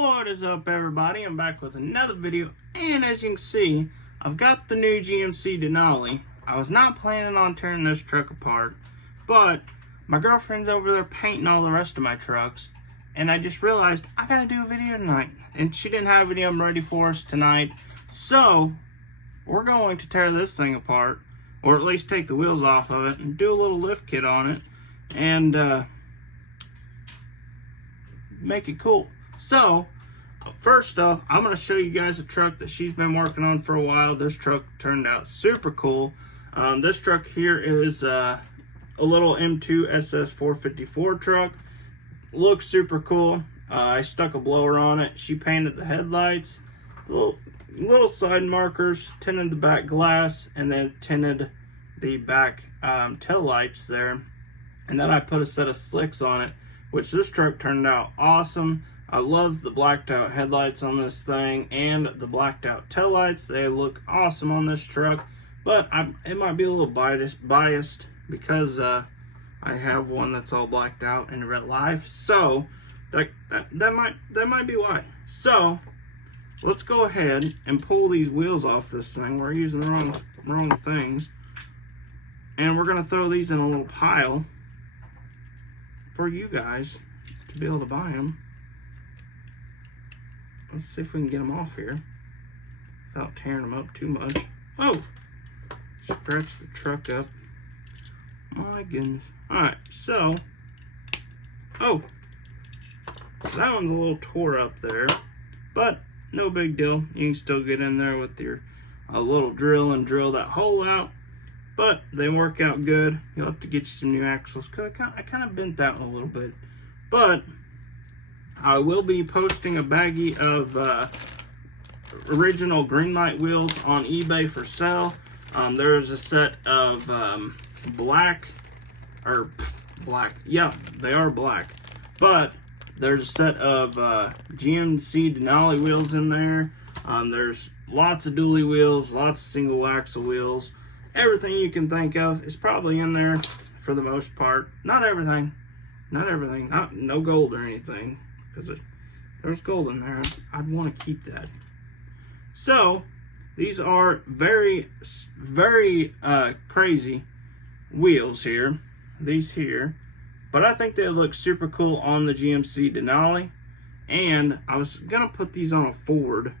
What is up, everybody? I'm back with another video, and as you can see, I've got the new GMC Denali. I was not planning on tearing this truck apart, but my girlfriend's over there painting all the rest of my trucks, and I just realized I gotta do a video tonight, and she didn't have a video ready for us tonight, so we're going to tear this thing apart, or at least take the wheels off of it, and do a little lift kit on it, and make it cool. So, first off, I'm going to show you guys a truck that she's been working on for a while. This truck turned out super cool. This truck here is a little M2 SS 454 truck. Looks super cool. I stuck a blower on it. She painted the headlights, little side markers, tinted the back glass, and then tinted the back tail lights there. And then I put a set of slicks on it, which this truck turned out awesome. I love the blacked out headlights on this thing and the blacked out taillights. They look awesome on this truck, but it might be a little biased because I have one that's all blacked out in real life. So that might be why. So let's go ahead and pull these wheels off this thing. We're using the wrong things, and we're gonna throw these in a little pile for you guys to be able to buy them. Let's see if we can get them off here without tearing them up too much. Oh! Scratch the truck up. My goodness. Alright, so. Oh! That one's a little tore up there. But, no big deal. You can still get in there with your little drill and drill that hole out. But, they work out good. You'll have to get you some new axles, because I kind of bent that one a little bit. But I will be posting a baggie of original Greenlight wheels on eBay for sale. There's a set of yeah, they are black. But there's a set of GMC Denali wheels in there. There's lots of dually wheels, lots of single axle wheels. Everything you can think of is probably in there for the most part. Not everything. No gold or anything. Because if there's gold in there, I'd want to keep that. So, these are very crazy wheels here. These here. But I think they look super cool on the GMC Denali. And I was going to put these on a Ford.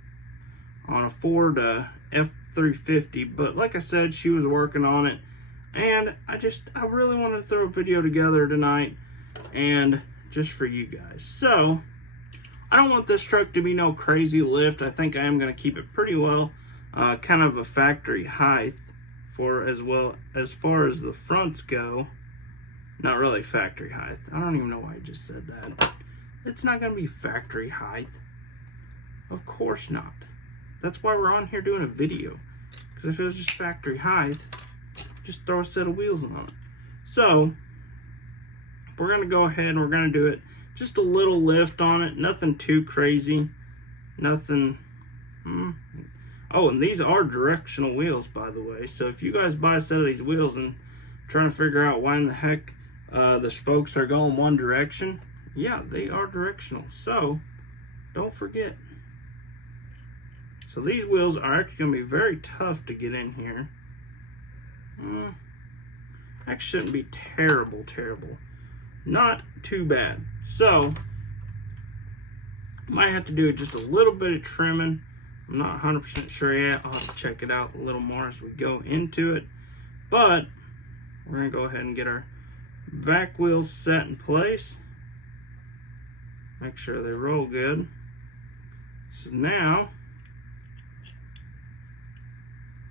F350. But like I said, she was working on it. And I really wanted to throw a video together tonight. And just for you guys. So, I don't want this truck to be no crazy lift. I think I am going to keep it pretty well, kind of a factory height for as far as the fronts go. Not really factory height. I don't even know why I just said that. It's not going to be factory height. Of course not. That's why we're on here doing a video. Because if it was just factory height, just throw a set of wheels on it. So, we're going to go ahead and we're going to do it. Just a little lift on it. Nothing too crazy. Nothing. Oh, and these are directional wheels, by the way. So if you guys buy a set of these wheels and trying to figure out why in the heck the spokes are going one direction, yeah, they are directional. So don't forget. So these wheels are actually going to be very tough to get in here. That shouldn't be terrible. Not too bad. So, might have to do just a little bit of trimming. I'm not 100% sure yet. I'll have to check it out a little more as we go into it. But, we're going to go ahead and get our back wheels set in place. Make sure they roll good. So now,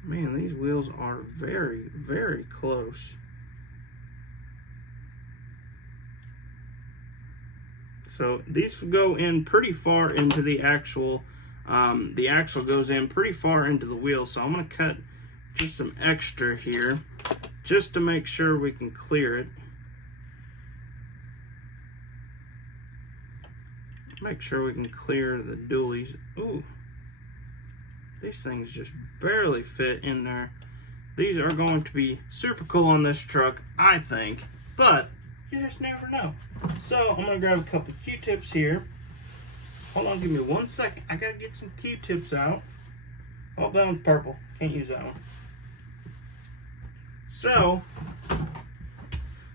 man, these wheels are very close. So these go in pretty far into the axle goes in pretty far into the wheel. So I'm going to cut just some extra here just to make sure we can clear it. Make sure we can clear the dualies. Ooh, these things just barely fit in there. These are going to be super cool on this truck, I think, but you just never know. So I'm going to grab a couple Q-tips here. hold on, give me 1 second. I gotta get some Q-tips out. Oh, that one's purple. Can't use that one. So,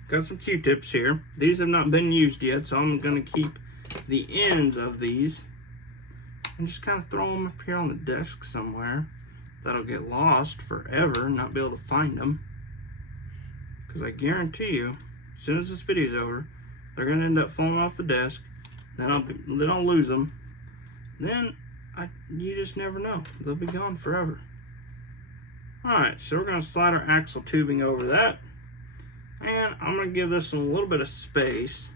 got some Q-tips here. These have not been used yet, so I'm gonna keep the ends of these and just kind of throw them up here on the desk somewhere. That'll get lost forever and not be able to find them. Because I guarantee you, as soon as this video's over, they're gonna end up falling off the desk. Then I'll lose them. Then you just never know. They'll be gone forever. Alright, so we're gonna slide our axle tubing over that. And I'm gonna give this one a little bit of space.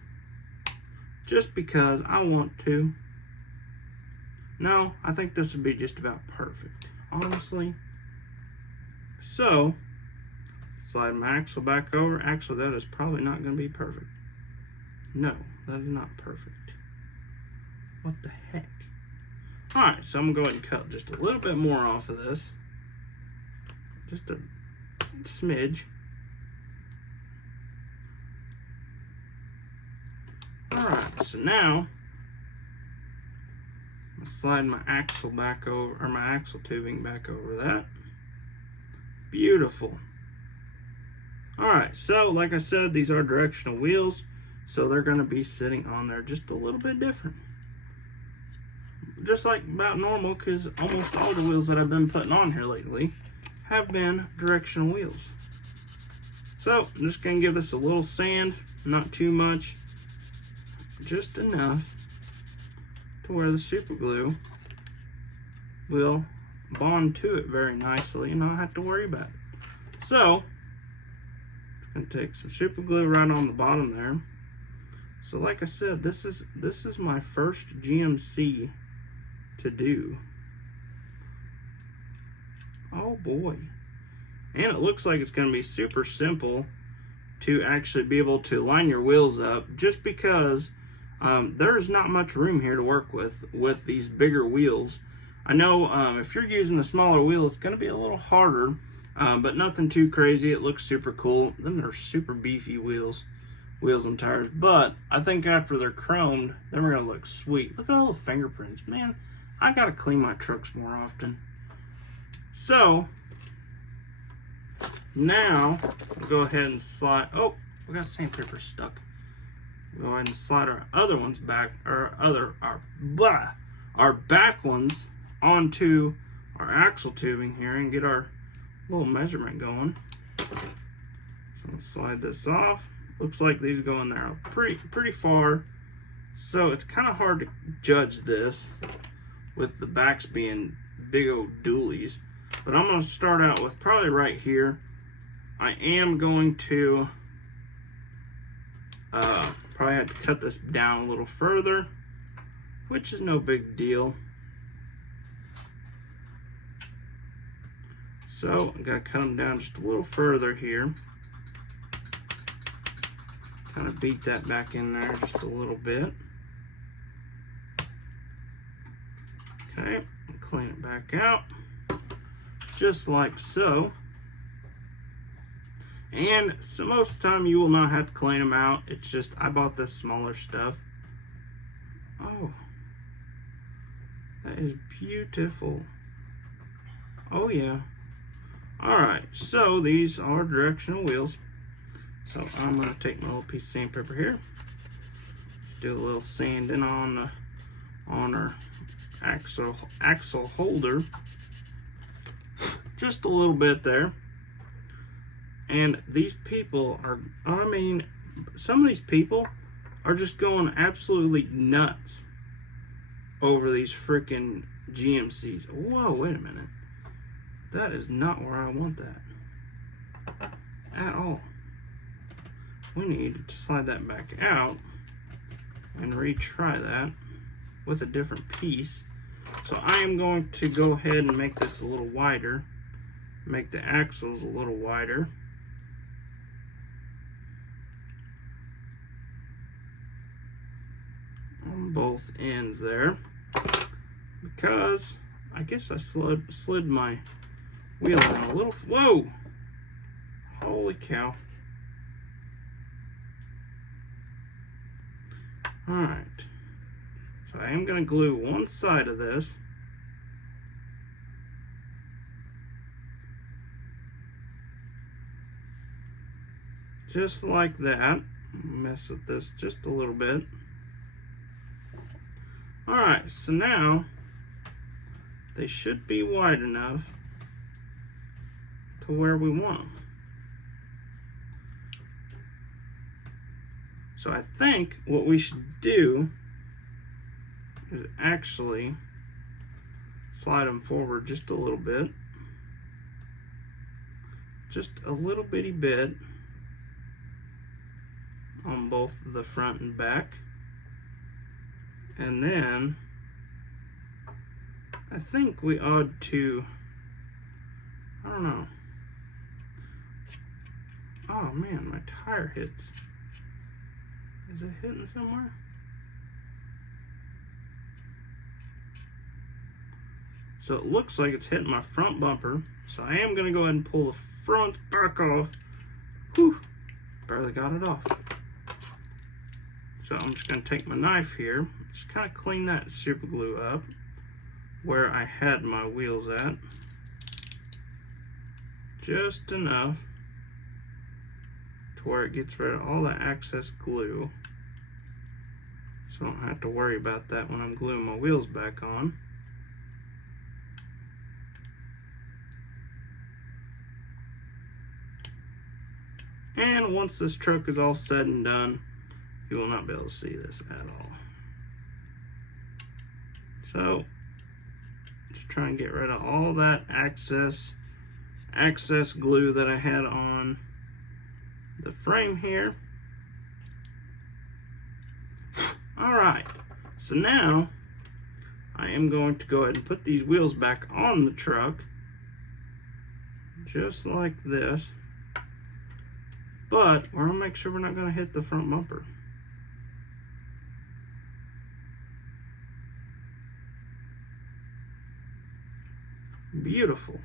Just because I want to. No, I think this would be just about perfect, honestly. So, slide my axle back over. Actually, that is probably not gonna be perfect. No, that is not perfect. What the heck? Alright, so I'm going to go ahead and cut just a little bit more off of this. Just a smidge. Alright, so now I'm slide my axle back over, or my axle tubing back over that. Beautiful. Alright, so like I said, these are directional wheels, so they're going to be sitting on there just a little bit different. Just like about normal, because almost all the wheels that I've been putting on here lately have been directional wheels. So I'm just going to give this a little sand, not too much, just enough to where the super glue will bond to it very nicely and not have to worry about it. So I'm going to take some super glue right on the bottom there. So like I said, this is my first GMC to do. Oh boy. And it looks like it's going to be super simple to actually be able to line your wheels up, just because there is not much room here to work with these bigger wheels. I know if you're using a smaller wheel, it's going to be a little harder, but nothing too crazy. It looks super cool. Them are super beefy wheels and tires, but I think after they're chromed, they're going to look sweet. Look at all the fingerprints, man. I got to clean my trucks more often. So now we'll go ahead and slide. Oh, we got sandpaper stuck. We'll go ahead and slide our other ones back, our back ones onto our axle tubing here and get our little measurement going. So we'll slide this off. Looks like these go in there pretty far, so it's kind of hard to judge this with the backs being big old dualies. But I'm going to start out with probably right here. I am going to probably have to cut this down a little further, which is no big deal. So I'm going to cut them down just a little further here. Kind of beat that back in there just a little bit. Okay, clean it back out, just like so. And so most of the time you will not have to clean them out. It's just, I bought this smaller stuff. Oh, that is beautiful. Oh yeah. Alright, so these are directional wheels. So I'm going to take my little piece of sandpaper here. Do a little sanding on our axle holder. Just a little bit there. And these people are, I mean, some of these people are just going absolutely nuts over these freaking GMCs. Whoa, wait a minute. That is not where I want that at all. We need to slide that back out and retry that with a different piece. So I am going to go ahead and make this a little wider, make the axles a little wider. On both ends there, because I guess I slid my wheel in a little. Whoa! Holy cow. Alright, so So I am going to glue one side of this. Just like that. Mess with this just a little bit. Alright, so now they should be wide enough to where we want them. So I think what we should do is actually slide them forward just a little bit. Just a little bitty bit on both the front and back. And then I think we ought to, I don't know. Oh man, my tire hits. Is it hitting somewhere? So it looks like it's hitting my front bumper. So I am gonna go ahead and pull the front back off. Whew, barely got it off. So I'm just gonna take my knife here, just kind of clean that super glue up where I had my wheels at. Just enough to where it gets rid of all the excess glue. So I don't have to worry about that when I'm gluing my wheels back on. And once this truck is all said and done, you will not be able to see this at all. So, just try and get rid of all that excess glue that I had on the frame here. Alright, so now I am going to go ahead and put these wheels back on the truck, just like this. But we're going to make sure we're not going to hit the front bumper. Beautiful.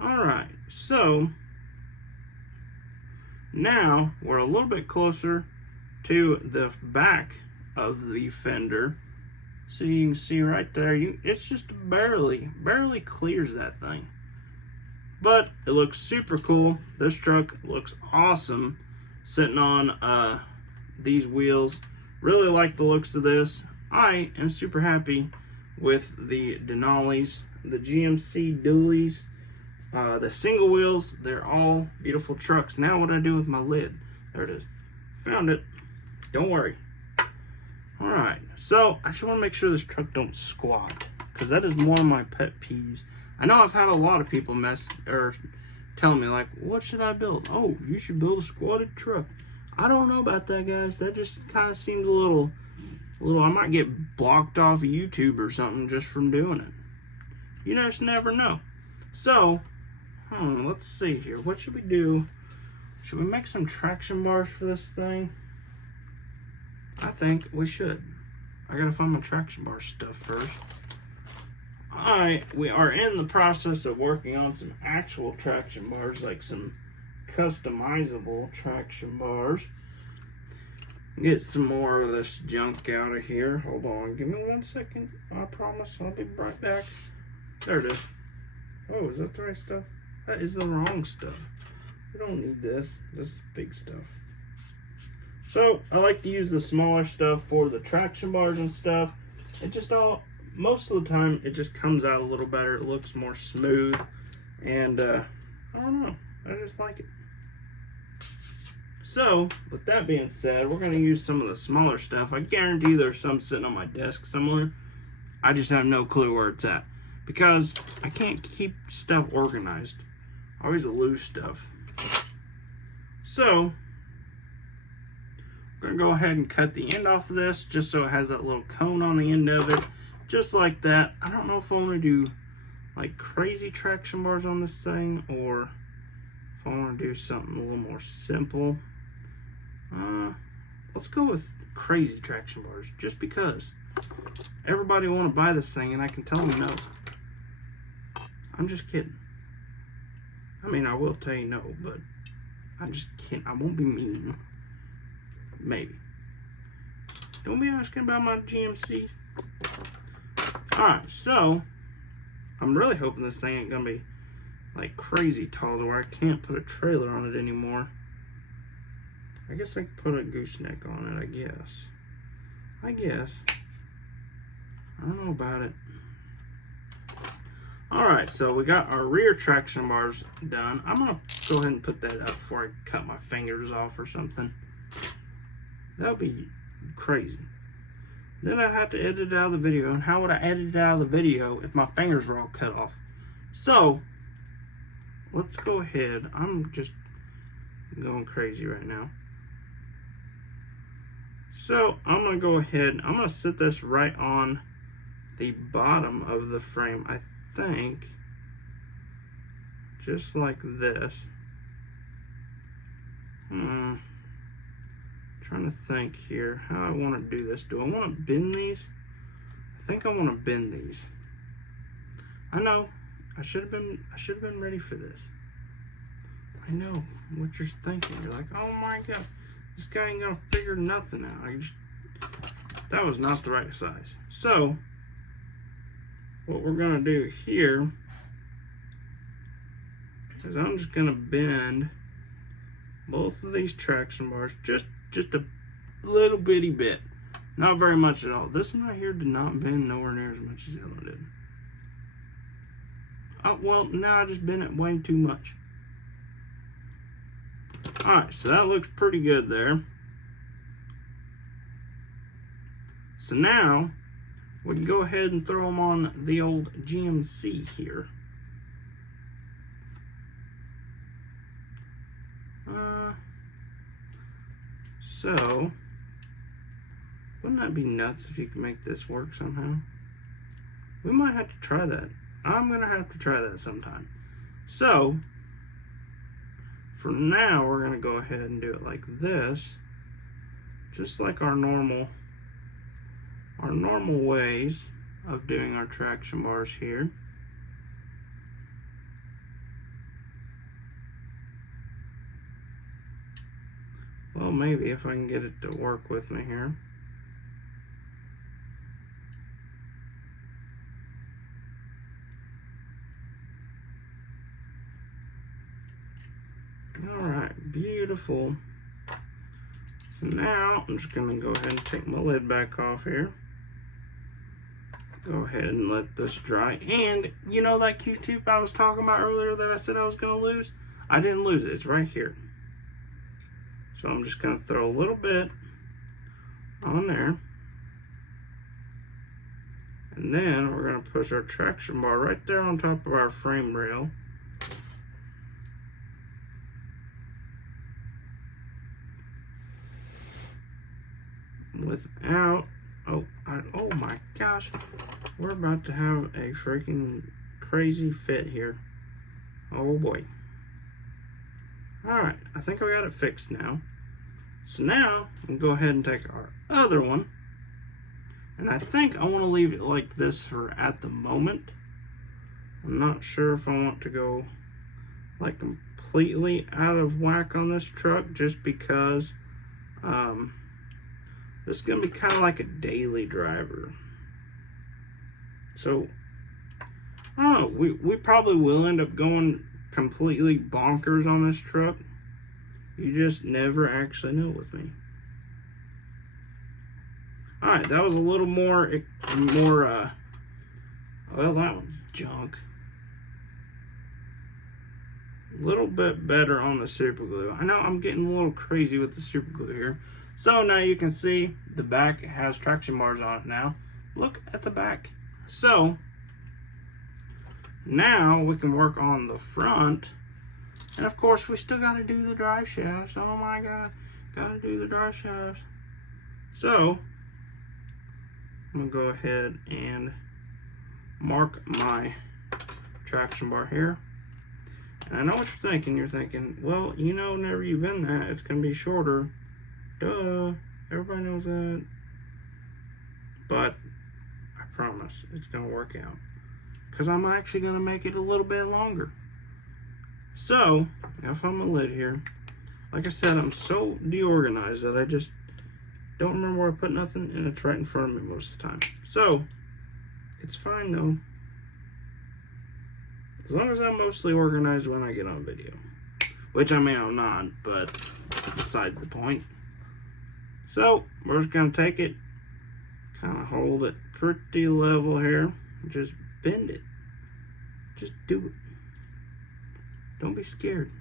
Alright, so now we're a little bit closer to the back of the fender. So you can see right there, it's just barely clears that thing. But it looks super cool. This truck looks awesome sitting on these wheels. Really like the looks of this. I am super happy with the Denalis, the GMC dualies, the single wheels. They're all beautiful trucks. Now what do I do with my lid? There it is. Found it. Don't worry. Alright, so I just want to make sure this truck don't squat, because that is one of my pet peeves. I know I've had a lot of people telling me, like, what should I build? Oh, you should build a squatted truck. I don't know about that, guys. That just kind of seems a little, I might get blocked off of YouTube or something just from doing it. You just never know. So, let's see here. What should we do? Should we make some traction bars for this thing? I think we should. I gotta find my traction bar stuff first. We are in the process of working on some actual traction bars, like some customizable traction bars. Get some more of this junk out of here. Hold on, give me 1 second. I promise I'll be right back. There it is. Oh, is that the right stuff? That is the wrong stuff. We don't need this. This is big stuff. So I like to use the smaller stuff for the traction bars and stuff. It just most of the time it just comes out a little better. It looks more smooth, and I don't know, I just like it. So with that being said, we're going to use some of the smaller stuff. I guarantee there's some sitting on my desk somewhere. I just have no clue where it's at, because I can't keep stuff organized. I always lose stuff. So we're going to go ahead and cut the end off of this, just so it has that little cone on the end of it. Just like that. I don't know if I want to do like crazy traction bars on this thing, or if I want to do something a little more simple. Let's go with crazy traction bars, just because everybody want to buy this thing and I can tell them no. I'm just kidding. I mean, I will tell you no, but I'm just kidding. I won't be mean. Maybe. Don't be asking about my GMC. Alright, so I'm really hoping this thing ain't gonna be like crazy tall to where I can't put a trailer on it anymore. I guess I could put a gooseneck on it, I guess. I don't know about it. Alright, so we got our rear traction bars done. I'm gonna go ahead and put that up before I cut my fingers off or something. That would be crazy. Then I'd have to edit it out of the video. And how would I edit it out of the video if my fingers were all cut off? So, let's go ahead. I'm just going crazy right now. So, I'm going to go ahead. I'm going to sit this right on the bottom of the frame, I think. Just like this. Trying to think here how I want to do this. Do I want to bend these? I think I want to bend these. I know I should have been ready for this. I know what you're thinking. You're like, oh my god, this guy ain't gonna figure nothing out. That was not the right size. So what we're gonna do here is I'm just gonna bend both of these traction bars just a little bitty bit. Not very much at all. This one right here did not bend nowhere near as much as the other one did. Oh, well, now I just bent it way too much. Alright, so that looks pretty good there. So now, we can go ahead and throw them on the old GMC here. So, wouldn't that be nuts if you could make this work somehow? We might have to try that. I'm going to have to try that sometime. So, for now, we're going to go ahead and do it like this. Just like our normal ways of doing our traction bars here. Well, maybe if I can get it to work with me here. Alright, beautiful. So now I'm just going to go ahead and take my lid back off here. Go ahead and let this dry. And you know that Q-tip I was talking about earlier that I said I was going to lose? I didn't lose it. It's right here. So I'm just going to throw a little bit on there. And then we're going to push our traction bar right there on top of our frame rail. Without, oh my gosh, we're about to have a freaking crazy fit here. Oh boy. Alright, I think I got it fixed now. So now, we'll go ahead and take our other one. And I think I want to leave it like this for at the moment. I'm not sure if I want to go like completely out of whack on this truck just because this is going to be kind of like a daily driver. So, I don't know, we probably will end up going completely bonkers on this truck. You just never actually know with me. Alright, that was a little more, well, that one's junk. A little bit better on the super glue. I know I'm getting a little crazy with the super glue here. So now you can see the back has traction bars on it now. Look at the back. So now we can work on the front. And of course we still got to do the drive shafts. Oh my god, got to do the drive shafts. So I'm going to go ahead and mark my traction bar here. And I know what you're thinking. You're thinking, well, you know, whenever you bend that, it's going to be shorter. Duh, everybody knows that. But I promise it's going to work out. Because I'm actually going to make it a little bit longer. So, if I'm a lid here, like I said, I'm so deorganized that I just Don't remember where I put nothing, and it's right in front of me most of the time. So, it's fine though. As long as I'm mostly organized when I get on video. Which, I mean, I'm not, but besides the point. So, we're just going to take it, kind of hold it pretty level here, and just bend it. Just do it. Don't be scared.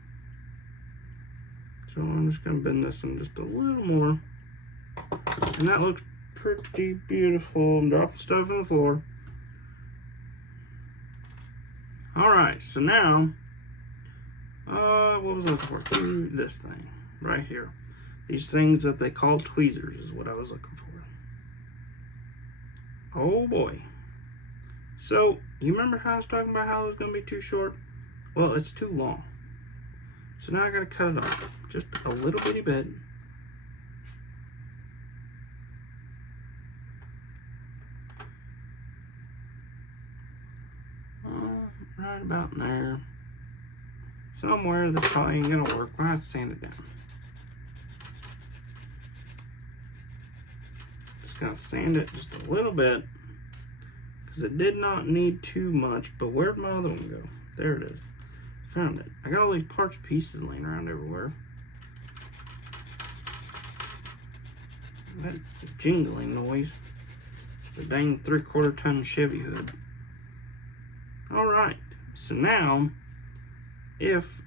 So I'm just going to bend this in just a little more. And that looks pretty beautiful. I'm dropping stuff on the floor. Alright, so now, what was I looking for? This thing, right here. These things that they call tweezers is what I was looking for. Oh boy. So, you remember how I was talking about how it was going to be too short? Well, it's too long. So now I got to cut it off just a little bitty bit. Right about there. Somewhere that's probably ain't going to work. We'll have to sand it down. Just going to sand it just a little bit. Because it did not need too much. But where'd my other one go? There it is. Found it. I got all these parts and pieces laying around everywhere. That jingling noise. It's a dang 3/4 ton Chevy hood. Alright. So now, if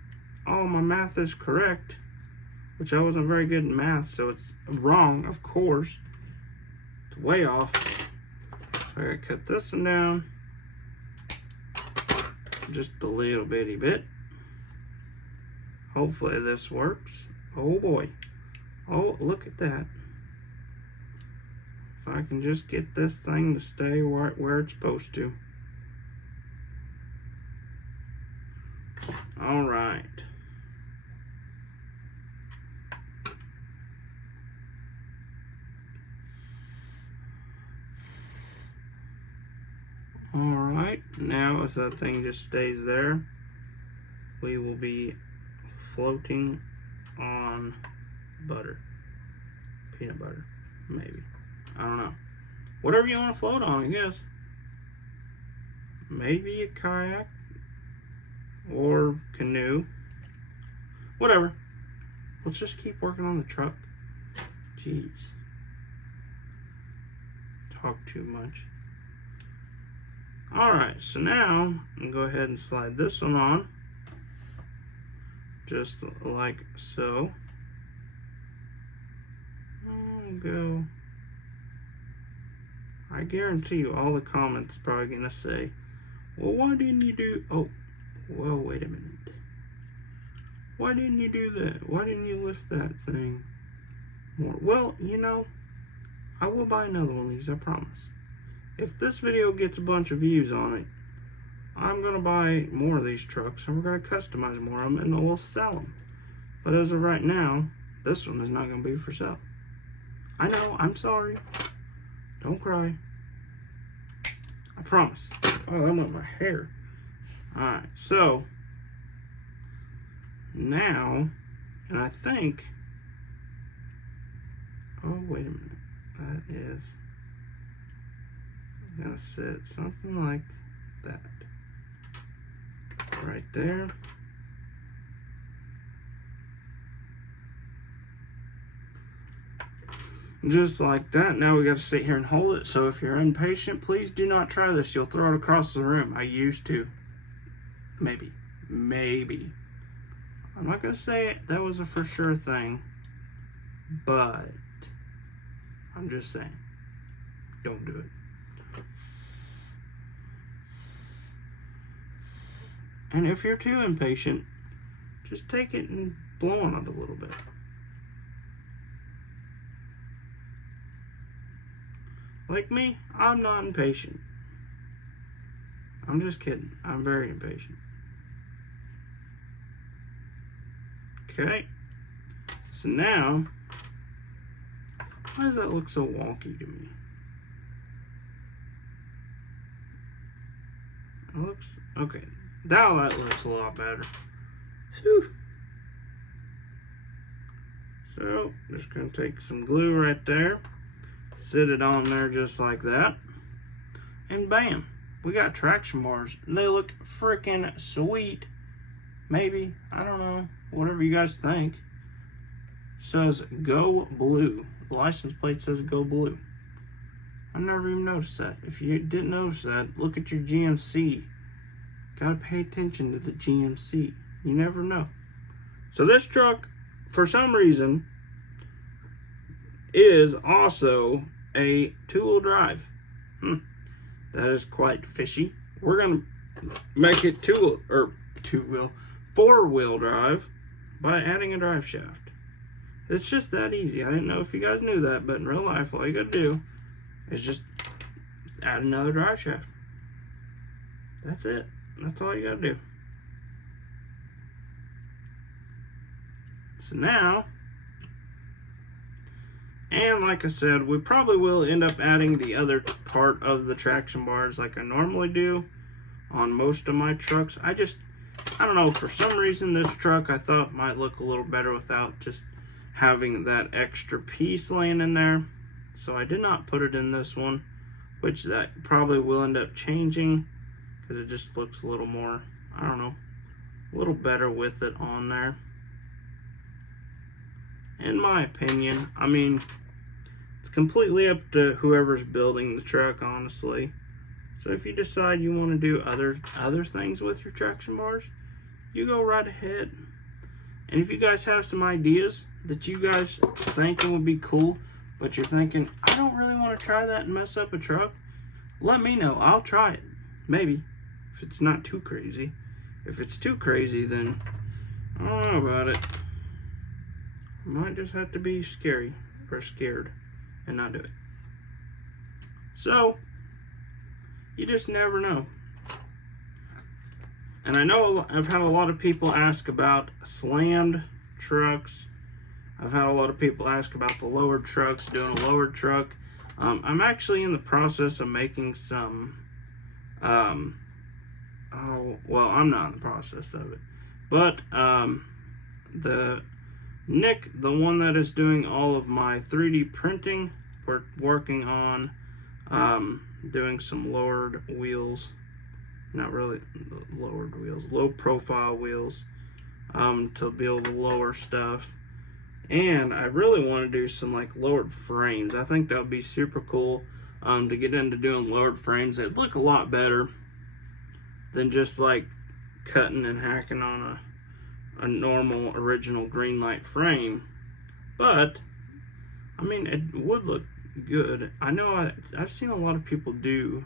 all my math is correct, which I wasn't very good in math, so it's wrong, of course. It's way off. So I gotta cut this one down. Just a little bitty bit. Hopefully this works. Oh boy. Oh, look at that. If I can just get this thing to stay where it's supposed to. Alright. Alright, now if that thing just stays there, we will be floating on butter. Peanut butter, maybe. I don't know. Whatever you want to float on, I guess. Maybe a kayak or canoe. Whatever. Let's just keep working on the truck. Jeez. Talk too much. Alright, so now I'll go ahead and slide this one on. Just like so. I'll go. I guarantee you all the comments are probably going to say, well, why didn't you do... Oh, well, wait a minute. Why didn't you do that? Why didn't you lift that thing more? Well, you know, I will buy another one of these, I promise. If this video gets a bunch of views on it, I'm going to buy more of these trucks, and we're going to customize more of them, and we'll sell them. But as of right now, this one is not going to be for sale. I know, I'm sorry. Don't cry. I promise. Oh, I want my hair. Alright, so now, and I think, oh, wait a minute. That is gonna sit something like that. Right there. Just like that. Now we got to sit here and hold it. So if you're impatient, please do not try this. You'll throw it across the room. I used to. Maybe. I'm not going to say it. That was a for sure thing. But I'm just saying. Don't do it. And if you're too impatient, just take it and blow on it a little bit. Like me, I'm not impatient. I'm just kidding. I'm very impatient. Okay. So now, why does that look so wonky to me? It looks, okay. Now that looks a lot better. Whew. So So, just going to take some glue right there, sit it on there just like that, and bam, we got traction bars. They look freaking sweet. Maybe, I don't know, whatever you guys think. Says Go Blue. The license plate says Go Blue. I never even noticed that. If you didn't notice that, look at your GMC. Gotta pay attention to the GMC. You never know. So this truck, for some reason, is also a two-wheel drive. That is quite fishy. We're gonna make it four-wheel drive by adding a drive shaft. It's just that easy. I didn't know if you guys knew that, but in real life, all you gotta do is just add another drive shaft. That's it. That's all you gotta do. So now, and like I said, we probably will end up adding the other part of the traction bars like I normally do on most of my trucks. I don't know, for some reason this truck I thought might look a little better without just having that extra piece laying in there. So I did not put it in this one, which that probably will end up changing because it just looks a little more, I don't know, a little better with it on there. In my opinion, I mean, it's completely up to whoever's building the truck, honestly. So if you decide you want to do other things with your traction bars, you go right ahead. And if you guys have some ideas that you guys thinking would be cool, but you're thinking, I don't really want to try that and mess up a truck, let me know. I'll try it. Maybe. If it's not too crazy. If it's too crazy, then I don't know about it. Might just have to be scary or scared and not do it. So, you just never know. And I know I've had a lot of people ask about slammed trucks. I've had a lot of people ask about the lowered trucks, doing a lowered truck. I'm actually in the process of making some, I'm not in the process of it. But Nick, the one that is doing all of my 3D printing, we're working on doing some lowered wheels. Not really lowered wheels, low profile wheels, to be able to lower stuff. And I really want to do some like lowered frames. I think that would be super cool to get into doing lowered frames. They'd look a lot better than just like cutting and hacking on a normal original green light frame. But I mean, it would look good. I know I've seen a lot of people do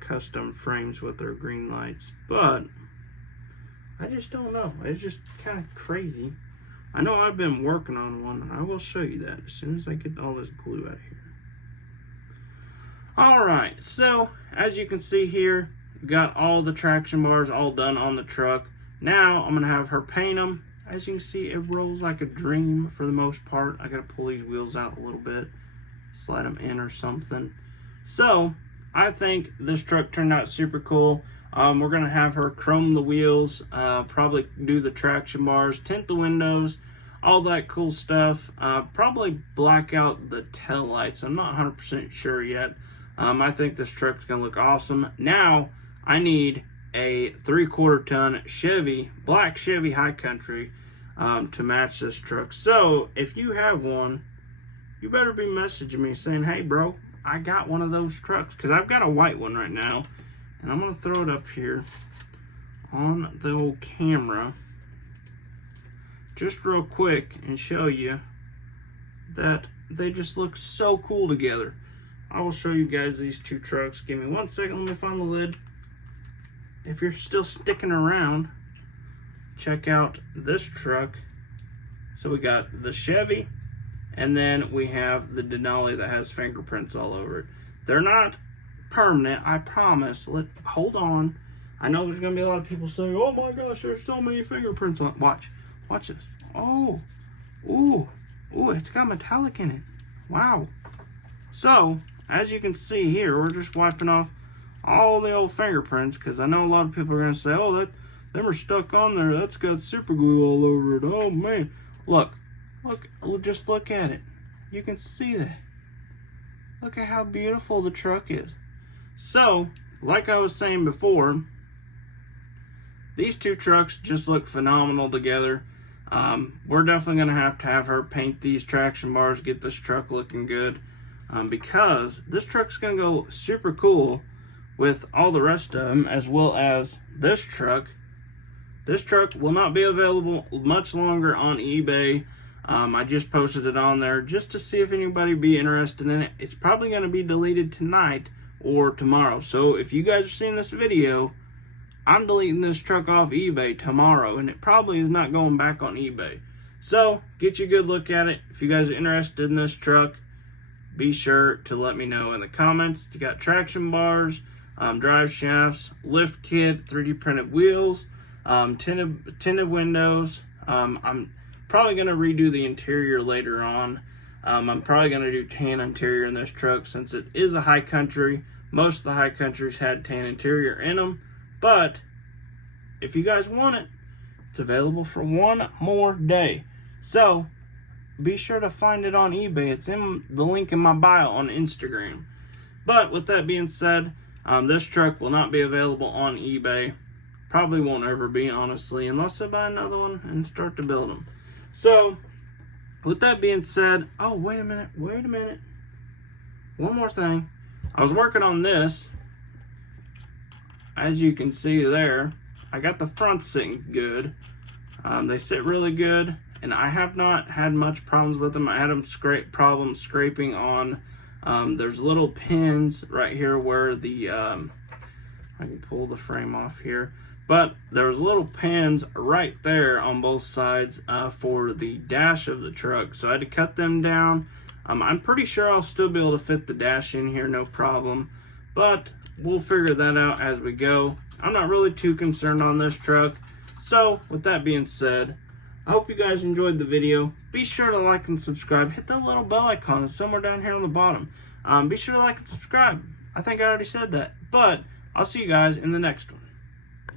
custom frames with their green lights, but I just don't know. It's just kind of crazy. I know I've been working on one, and I will show you that as soon as I get all this glue out of here. Alright, so as you can see here, we got all the traction bars all done on the truck. Now I'm going to have her paint them. As you can see, it rolls like a dream for the most part. I got to pull these wheels out a little bit, slide them in or something. So I think this truck turned out super cool. We're going to have her chrome the wheels, probably do the traction bars, tint the windows, all that cool stuff. Probably black out the tail lights. I'm not 100% sure yet. I think this truck's going to look awesome. Now I need a 3/4 ton Chevy, black Chevy High Country, to match this truck. So if you have one, you better be messaging me saying, hey bro, I got one of those trucks, because I've got a white one right now, and I'm going to throw it up here on the old camera just real quick and show you that they just look so cool together. I will show you guys these two trucks. Give me 1 second, let me find the lid. If you're still sticking around, check out this truck. So we got the Chevy, and then we have the Denali that has fingerprints all over it. They're not permanent, I promise. Hold on. I know there's going to be a lot of people saying, oh my gosh, there's so many fingerprints on it. Watch this. Oh, ooh, it's got metallic in it. Wow. So, as you can see here, we're just wiping off all the old fingerprints, because I know a lot of people are going to say, oh, them are stuck on there. That's got super glue all over it. Oh man. Look, Just look at it. You can see that. Look at how beautiful the truck is. So, like I was saying before, these two trucks just look phenomenal together. We're definitely going to have her paint these traction bars, get this truck looking good, because this truck's going to go super cool with all the rest of them, as well as this truck. This truck will not be available much longer on eBay. I just posted it on there just to see if anybody would be interested in it. It's probably going to be deleted tonight or tomorrow. So if you guys are seeing this video, I'm deleting this truck off eBay tomorrow, and it probably is not going back on eBay. So get you a good look at it. If you guys are interested in this truck, be sure to let me know in the comments. You got traction bars, drive shafts, lift kit, 3D printed wheels, tinted windows. I'm probably going to redo the interior later on. I'm probably going to do tan interior in this truck since it is a high country. Most of the high countries had tan interior in them. But if you guys want it, it's available for one more day. So be sure to find it on eBay. It's in the link in my bio on Instagram. But with that being said, this truck will not be available on eBay. Probably won't ever be, honestly, unless I buy another one and start to build them. So with that being said, oh, wait a minute. One more thing. I was working on this. As you can see there, I got the fronts sitting good. They sit really good, and I have not had much problems with them. I had them problems scraping on. There's little pins right here where the I can pull the frame off here, but there's little pins right there on both sides for the dash of the truck. So I had to cut them down. I'm pretty sure I'll still be able to fit the dash in here, no problem. But we'll figure that out as we go. I'm not really too concerned on this truck. So, with that being said, I hope you guys enjoyed the video. Be sure to like and subscribe. Hit that little bell icon. It's somewhere down here on the bottom. Be sure to like and subscribe. I think I already said that. But, I'll see you guys in the next one.